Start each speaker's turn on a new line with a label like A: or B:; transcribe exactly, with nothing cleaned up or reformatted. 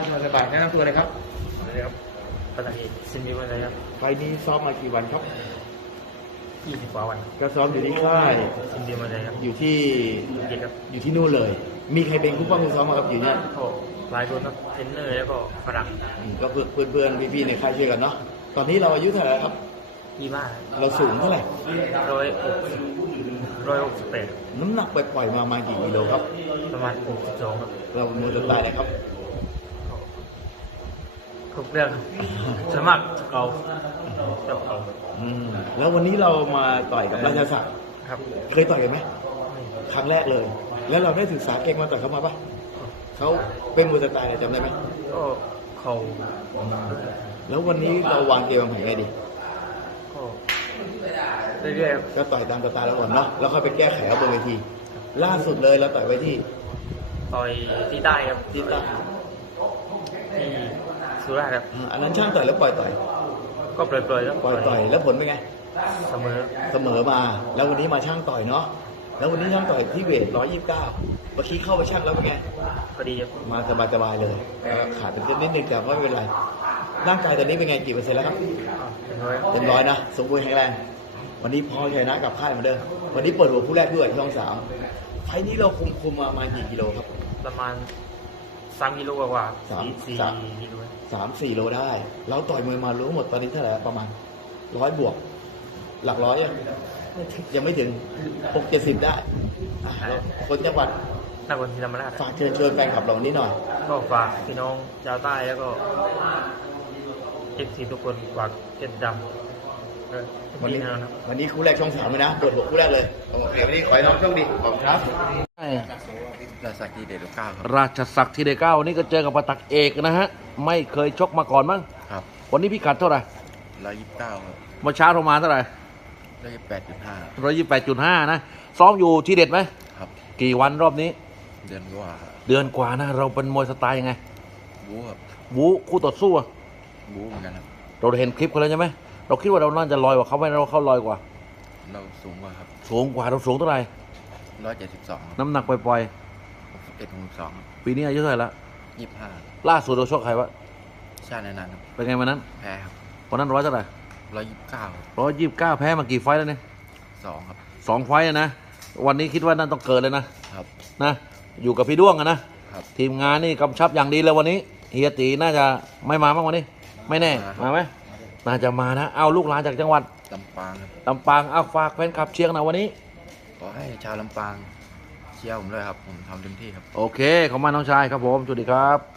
A: สบายๆแนะนำตัวเลยครับ
B: สวัสดีครับปัตตานีซินมิวันเลยครับ
A: ไฟล์นี้ซ้อมมากี่วันครับ
B: ยี่สิบกว่าวัน
A: ก็ซ้อมอยู่ที่ค่าย
B: ซินมิวันเลยครับ
A: อยู่ที่
B: ภูเก็ตครับ
A: อยู่ที่นู่นเลย มีใครเป็นคู่ป้องคู่ซ้อมมาครับอยู่เนี่ย
B: ก็หลายคนครับเทรนเนอร์แล้วก็ฝรั่ง
A: อืมก็เพื่อนเพื่อนๆพี่ๆในค่ายช่วยกันเนาะตอนนี้เราอายุเท่าไหร่แล้วครับ
B: ยี่บ้า
A: เราสูงเท่าไหร่
B: ร้อยหกร้อยหกสิบแปด
A: น้ำหนักปล่อยๆมามากี่กิโลครับ
B: ประมาณหกสิบสองครับ
A: เราโมจะตายเลยครับ
B: ทุกเรื่องครับส่วนมากเก่าเจ้าเก่า
A: อืมแล้ววันนี้เรามาต่อยกับราชศักดิ์
B: ครับ
A: เคยต่อยกันไหมครั้งแรกเลย แล้วเราได้ศึกษาเก่งมาต่อยเขามาปะเขาเป็นมวยสไตล์อะไรจำได้ไหม
B: ก็เข่า
A: แล้ววันนี้เราวางเกมวางแผนไงดี
B: ก็เรื่อยๆครับ
A: ก็ต่อยตามสไตล์เราก่อนเนาะแล้วค่อยไปแก้ไขเอาบนเวที ล่าสุดเลยเราต่อยไว้ที่
B: ต่อยที่ใต้ครับ
A: ที่ใต้
B: ที่สุราษฎร์ครับ
A: อ่าอันนั้นช่างต่อยแล้วปล่อยต่อย
B: ก็ปล่อยๆแล้ว
A: ปล่อยต่อยแล้วผลเป็นไง
B: เสมอ
A: เสมอมา แล้ววันนี้มาช่างต่อยเนาะ แล้ววันนี้ช่างต่อยที่เวทร้อยยี่สิบเก้าเมื่อกี้เข้าไปช่างแล้วเป็นไง
B: พอดีครับ
A: มาสบายๆเลยแล้วก็ขาดเป็นเส้นนิดนึงแต่ว่าไม่เป็นไร ร่างกายตอนนี้เป็นไงกี่เปอร์เซ็นต์แล้วครับ
B: เป็นร้อย
A: เต็มร้อยนะ สมบูรณ์แข็งแรง วันนี้พอชนะกับค่ายเหมือนเดิม วันนี้เปิดหัวคู่แรกด้วยช่องสามไฟล์นี้เราคุมคุมมาประมาณกี่กิโลครับ
B: ประมาณสามกิโลกว่าๆ
A: สาม
B: สี่
A: สาม
B: กิโล
A: สามสี่โลได้ เราต่อยมวยมารู้หมดตอนนี้เท่าไหร่ประมาณร้อยบวก หลักร้อยยังยังไม่ถึงหกเจ็ดสิบได้อ่ะแล้วคนจังหวัด
B: นักบอลทีธรรมราช
A: ฝากเชิญชวนแฟนคลับเรานิดหน่อย
B: ก็ฝากพี่น้องชาวใต้แล้วก็เอฟซีทุกคนฝากเจ็ดดำเออทุก
A: วัน
B: ที
A: นี้
B: แน่นอนครับ
A: วันนี้คู่แรกช่องสามเลยนะ เปิดหัวคู่แรกเลย โอเค วันนี้ขอให้น้องโชคดี ขอบคุณครับ
C: ราชกิเดชเก้าครับ
D: ราชศักดิ์ทีเดเก้าวันนี้ก็เจอกับปะตักเอกนะฮะ ไม่เคยชกมาก่อนมั้ง
C: ครับ
D: วันนี้พิกัดเท่าไหร่
C: ร้อยยี่สิบเก้าครับ
D: เมื่อเช้าประมาณเท่าไหร่
C: ร้อยยี่สิบแปดจุดห้า
D: ร้อยยี่สิบแปดจุดห้านะซ้อมอยู่ที่เด็ดไหม
C: ครับ
D: กี่วันรอบนี้
C: เดือนกว่า
D: เดือนกว่านะ เราเป็นมวยสไตล์ยังไง
C: บู๊ครับ
D: บู๊คู่ต่อสู้อะ
C: บู๊เหมือนกันครับ
D: เราเห็นคลิปกันแล้วใช่ไหมเราคิดว่าเราน่าจะลอยกว่าเขาไหมเราเข้าลอยกว่า
C: เราสูงกว่าครับ
D: สูงกว่าเราสูงเท่าไหร่
C: ร้อยเจ็ดสิบสอง
D: น้ำหนักปล่อย
C: หกสิบเอ็ดหกสิบสอง
D: ๆปีนี้อายุเท่าไหร่ละ
C: ยี่สิบห้า
D: ล่าสุดเราชกใครวะ
C: ชาตินานครับ
D: เป็นไงวันนั้น
C: แพ้ครับ
D: วันนั้นร้อยเท่าไหร่
C: ร้อยยี่สิบเก้า
D: ร้อยยี่สิบเก้าแพ้มากี่ไฟต์แล้วเนี่ย
C: สองครับ
D: สองไฟต์อะนะวันนี้คิดว่าน่าต้องเกิดเลยนะครับ นะอยู่กับพี่ด้วงอะนะครับ ทีมงานนี่กำชับอย่างดีเลยวันนี้เฮียตีน่าจะไม่มาบ้างวันนี้ ไม่แน่มาไหมน่าจะมานะเอาลูกหลานจากจังหวัด
C: ลำปางครับ
D: ลำปางเอาฝากแฟนคลับเชียงหนะวันนี้
C: ขอให้ชาวลำปางเชียร์ผมด้วยครับ ผมทำเต็มที่ครับ
D: โอเคขอบคุณมากน้องชายครับผมสวัสดีครับ